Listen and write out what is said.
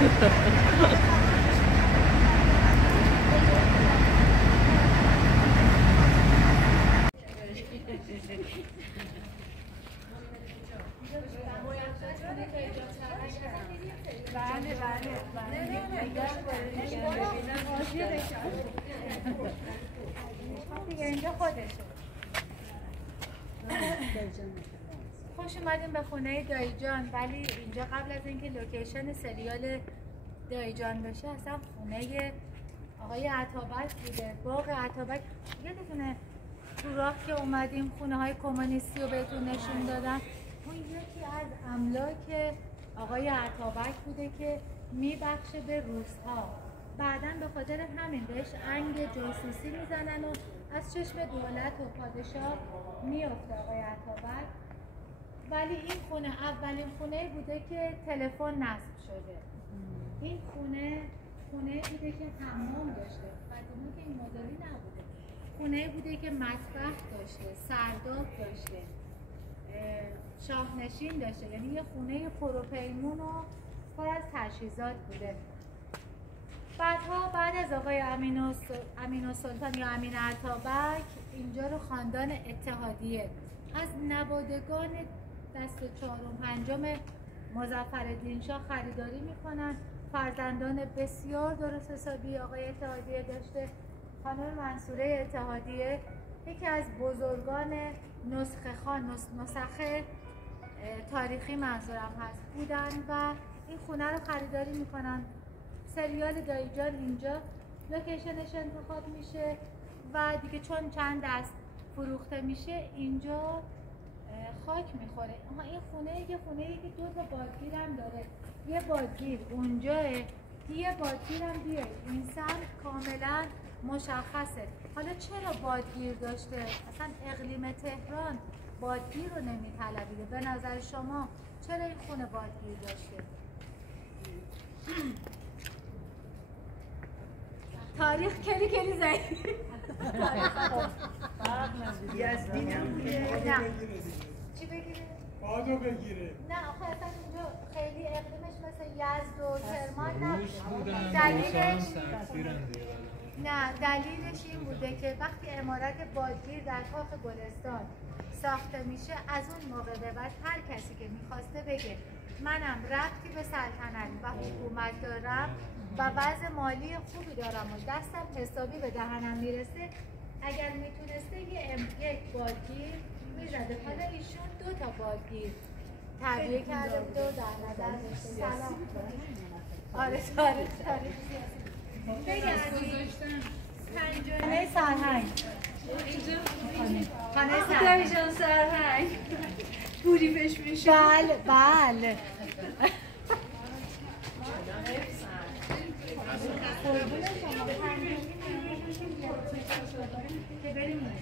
اینجا خودشه. خوش اومدیم به خونه دایی جان. ولی اینجا قبل از اینکه لوکیشن سریال دایی جان بشه اصلا خونه آقای عطابک بوده، باغ عطابک. یادتونه تو راه که اومدیم خونه های کمونیستی رو بهتون نشون دادم؟ اون یکی از املاک آقای عطابک بوده که میبخشه به روس‌ها. بعداً به خاطر همین بهش انگ جاسوسی میزنن و از چشم دولت و پادشاه میفته آقای عطابک. ولی این خونه اولین خونه بوده که تلفن نصب شده. این خونه بوده که حمام داشته. قدیما که این مدلی نبوده. خونه بوده که مطبخ داشته، سرداب داشته، شاهنشین داشته. یعنی یه خونه پروپیمون و پر از تجهیزات بوده. بعد از آقای امین‌السلطان یا امین عطابک اینجا رو خاندان اتحادیه از نوادگان دست چهارم پنجم مظفرالدین شاه خریداری میکنن. فرزندان بسیار درست حسابی آقای اتحادیه داشته. خانم منصوره اتحادیه یکی از بزرگان نسخه تاریخی منظورم هست بودن و این خونه رو خریداری میکنن. سریال دایی جان اینجا لوکیشنش انتخاب میشه و دیگه چون چند دست فروخته میشه اینجا خاک میخوره. اما این خونه یه خونه‌ای که دو تا بادگیر هم داره. یه بادگیر اونجاه، یه بادگیر هم بیاید این سمت کاملا مشخصه. حالا چرا بادگیر داشته؟ اصلا اقلیم تهران بادگیر رو نمیطلبیده. به نظر شما چرا این خونه بادگیر داشته؟ تاریخ کلی زدی. چی بگیره؟ بادو بگیره. نه آخه اصلا اینجا خیلی اقلیمش مثل یزد و کرمان نبوده. دلیلش این بوده که وقتی عمارت بادگیر در کاخ گلستان ساخته میشه از اون موقع به بعد هر کسی که میخواسته بگه منم ربطی به سلطنت و حکومت دارم و وضع مالی خوبی دارم و دستم حسابی به دهنم میرسه، اگر میتونسته یک بادگیر میزده. حالا ایشون دو تا بادگیر تبیه کرده بود و در نظر داشته. سلام. آره بگردیم خانه سرهنگ خانه دایی سرهنگ بوری پش میشه. بله که بریم